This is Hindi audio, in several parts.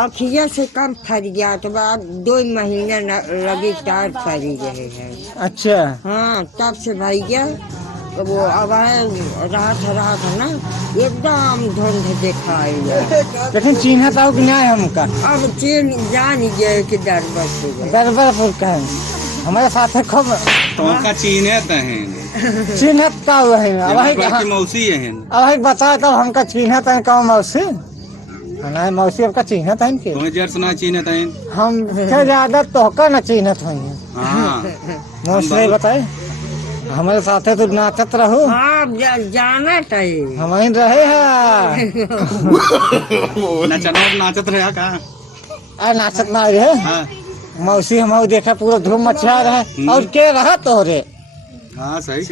अखिया से कम फर गया तो बाद 2 महीने लगातार फरी रहे हैं। अच्छा। हाँ तब से भैया तो वो अब रहा था ना एकदम धुंध दिखाई। लेकिन चिन्ह था कि नहीं हमका? अब चीन जान गए कि दरबारपुर का है हमारे साथ है खूब तो का चिन्हत है चिन्हत का हुआ है। अब मौसी है अब बता तब हमका चिन्हत है कौन मौसी नहीं मौसी आपका चिन्हत है इनके तुम्हें जर सुना चिन्हत है हम क्या ज्यादा तो न चिन्हत हुई मौसी बताए हमारे साथ है तो नाचत रहो। हाँ जाना चाहिए हम रहे हैं नाचत रहे का नाचत ना रहे मौसी हम देखा पूरा धूम मचा रहे और के रहा तोहरे। हाँ सही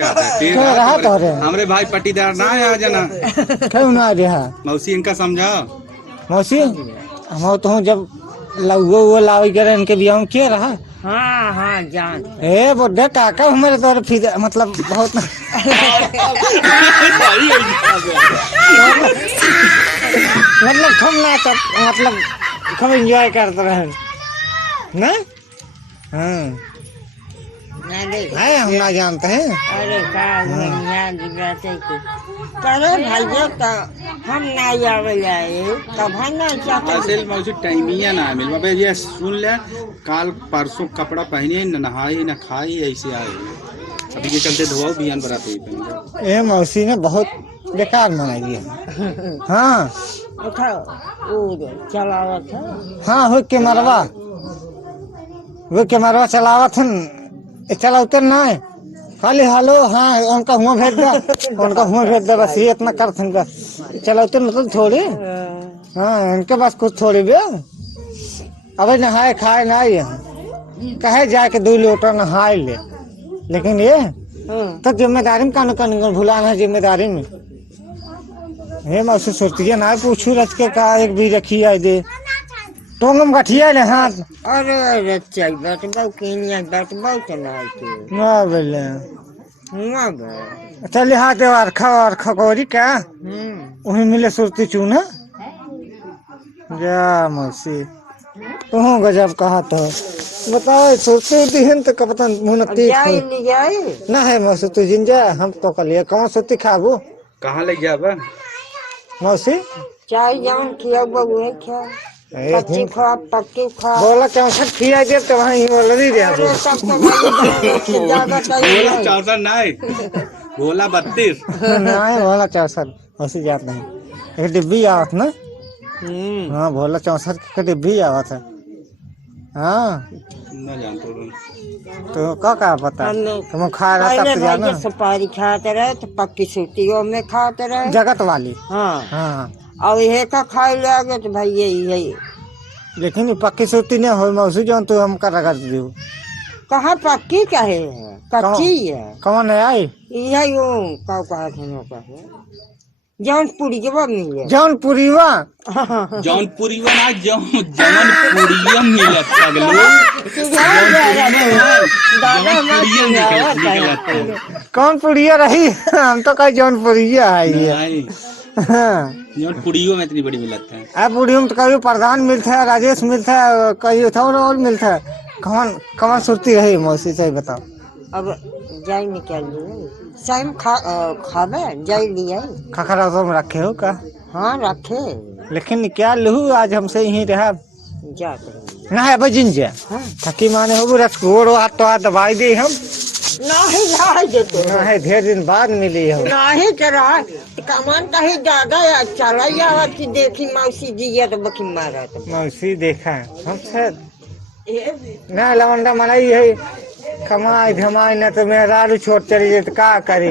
रहा तोहरे हमरे भाई पट्टीदार ना आ जाना क्यों ना रहा मौसी इनका समझा मौसी हम तो जब लगो वो लावी करे इनके बियाह के रहा। हाँ हाँ जान बुढ़े काका हमारे तो फिर मतलब बहुत मतलब खूब नाचत मतलब खूब एंजॉय करते रहे ना। हाँ है हम ना जानते हैं। अरे करो भैया तो हम नहीं आवे तब मौसी टाइमिया ना मिल ये सुन ले काल परसों कपड़ा पहने न नहाई न खाई ऐसे आए अभी के चलते धोआ बियान बरात हुई। ये मौसी ने बहुत बेकार मनाई है। हाँ चलावत है। हाँ हो के मरवा चलावत है चला उतर ना है खाली हालो हाँ उनका हुआ भेज दे बस ये इतना कर बस चला उतर मतलब थोड़ी हाँ उनके पास कुछ थोड़ी भी अब नहाए खाए नहीं कहे जाके 2 लोटा नहाए ले लेकिन ये तो जिम्मेदारी में कानून भुलाना है जिम्मेदारी में ये मौसी सोचती है ना पूछू रच के का एक भी रखी है दे टोंगम गठिया ले हाथ अरे चल बैठ ना बोले चल हाथ और खकोरी का वही मिले सुरती चूना जा मौसी तू गजब कहा तो बताओ सुरती है तो कब ना है मौसी तू जिन जा हम तो कल कौन सुरती खाबू कहाँ ले जाबा मौसी चाय जान खिया बबुए खिया पक्की खा बोला चौसठ खिया दे तो वहाँ बोला नहीं दे बोला 64 नहीं बोला 32 नहीं बोला 64 वैसे जात नहीं एक डिब्बी आवत ना। हाँ बोला 64 की डिब्बी आवत है। हाँ ना जानते तो का पता तुम खा रहा तब जाना सुपारी खाते रहे तो पक्की सूतियों में खाते रहे जगत वाली। हाँ हाँ और ये का खाए लगे तो भाई यही लेकिन पक्की सूती नहीं हो मौसी जो तू हम कर रख दी कहाँ पक्की कहे है कच्ची है कौन है आई यही कहा जौनपुरी मिले जौनपुरीवा ना जौनपुरिया मिलत कौन पुड़िया रही हम तो कहीं जौनपुरिया है जौनपुरियो में इतनी बड़ी मिलत है। अब पुड़ियों में तो कहीं प्रधान मिलता है राजेश मिलता है कहीं था और मिलता है कौन सुरती रही मौसी से बताओ। अब जाई निकल लिए सैम खावे जाई लिए खखरा तुम रखे हो का? हाँ रखे लेकिन क्या लहू आज हमसे यहीं रहा जाते ना है बजिन जा थकी माने हो रसगोड़ हाथ तो दवाई दे हम नहीं ढेर दिन बाद मिली हो नहीं चला कमान कहीं ज्यादा चला कि देखी मौसी जी तो बकी मारा तो मौसी देखा हमसे ना लवंडा मनाई है कमाई धमाई न तो मेहरारू छोड़ चली जाए तो का करे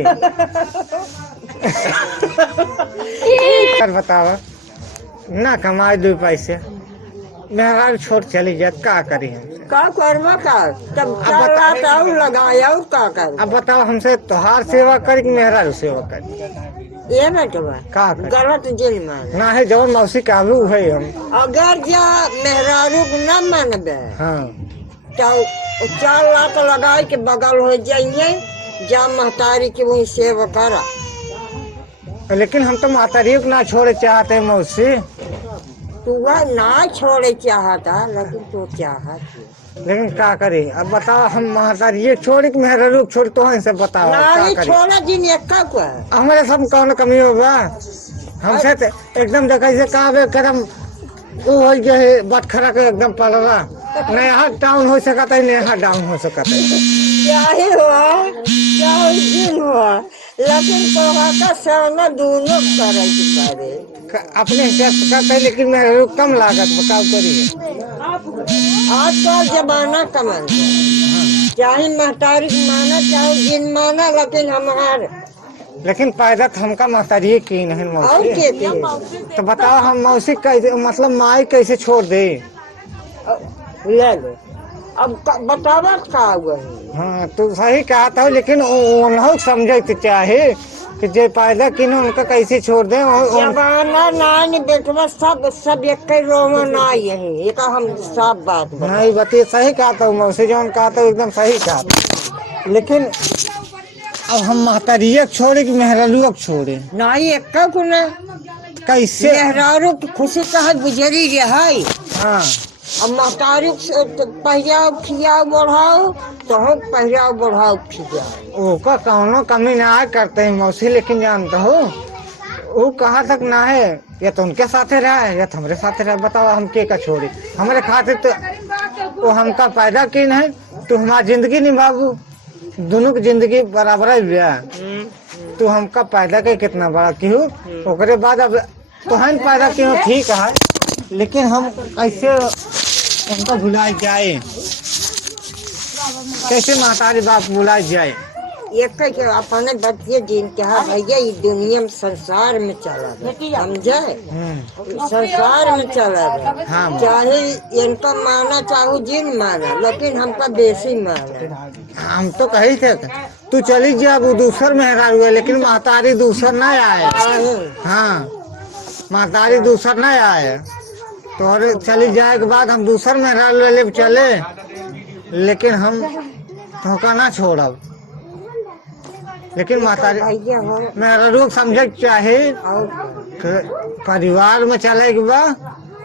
बतावा ना कमाई 2 पैसे मेहरारू छोड़ चली जाए का करी का करवा का तब लगाया का कर। अब बताओ हमसे तोहार सेवा करी कि मेहरारू सेवा करी ये बेटवा का गलत जेल में ना है जौन मौसी काबू है हम अगर जा मेहरारू न मानबे हाँ तो 4 लाख लगाए के बगल हो जाइए जा महतारी की वही सेवा करा। लेकिन हम तो महतारी को ना छोड़े चाहते मौसी तू ना छोड़े चाहता लेकिन तू चाहत लेकिन क्या करे अब बताओ हम महातार ये छोड़ के मेरा रूप छोड़ तो इनसे बताओ क्या नहीं करे छोड़ा दिन एक को हमारे सब कौन कमी होगा हमसे तो एकदम देखा से कहा करम वो हो गए बटखरा के एकदम पड़ला नहीं यहाँ डाउन हो सकता है नहीं यहाँ डाउन हो सकता है क्या ही हुआ क्या दिन हुआ लेकिन तोरा का सामना दोनों करे पारे अपने हिसाब से करते हैं लेकिन मेरा रूप कम लागत बताओ करिए आज का जमाना कमल चाहे महतारी माना चाहे जिन माना लेकिन हमारे लेकिन पैदा तो हमका महतारी की नहीं और मौसी के थे तो बताओ हम मौसी कैसे मतलब माई कैसे छोड़ दे ले लो अब बतावा का हुआ है हाँ तू सही कहा था लेकिन उन्होंने समझे तो चाहे कि जे पैदा की ना उनका कैसे छोड़ दे जमाना नानी बेटवा सब एक रोमा ना यही ये तो हम सब बात नहीं बतिए सही कहा था मौसी जौन कहा था एकदम सही कहा था लेकिन अब हम महतारिया छोड़े कि मेहरारू छोड़े नहीं एक को ना कैसे मेहरारू की खुशी कहा गुजरी रहा हाँ अब महतारी पहिराव खियाओ बढ़ाओ तो हम पहिराव बढ़ाओ खियाओ ओका कौनो कमी ना करते हैं मौसी लेकिन जानता हो वो कहाँ तक ना है या तो उनके साथे रहा है या तो हमारे साथे रहा बताओ हम के का छोड़े हमारे खातिर तो वो हमका पैदा की नहीं तो हमारी जिंदगी निभाबू दोनों की जिंदगी बराबर ही बिया तो हमका पैदा के कितना बड़ा क्यों ओकरे बाद अब तो हम पैदा क्यों ठीक है लेकिन हम कैसे उनका भुला जाए कैसे महतारी बाप भुला जाए एक के अपने बच्चे जिनके हाँ भैया ये दुनिया में संसार में चला समझे संसार में चला हाँ। चाहे इनका माना चाहे जिन माना लेकिन हमका बेसी माना हम तो कही थे तू चली जा वो दूसर मेहरा हुए लेकिन महतारी दूसर ना आए हाँ महतारी दूसर ना आए तो और चली जाए के बाद हम दूसर मेहरा ले चले लेकिन हम धोखा ना छोड़ब लेकिन महतारी भैया हो मेरा रूप समझे चाहे और तो परिवार में चले के बा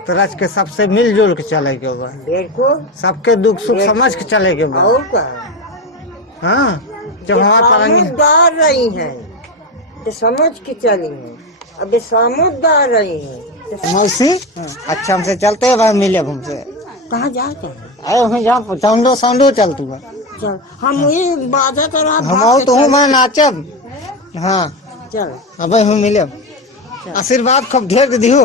तो रच के सबसे मिलजुल के चले के बा देखो सबके दुख सुख समझ के चले के बा और का हाँ जब हमारा पढ़ेंगे समझदार रही हैं तो समझ के चली हैं अब समझदार रही हैं तो मौसी अच्छा हमसे चलते हैं भाई मिले हमसे कहाँ जाते हैं आए हमें जहाँ साउंडो साउंडो चलतू बा चल हम ये बाजा कर हम तो हूँ मैं नाचब हाँ चल अब हम मिले आशीर्वाद खूब ढेर दिहो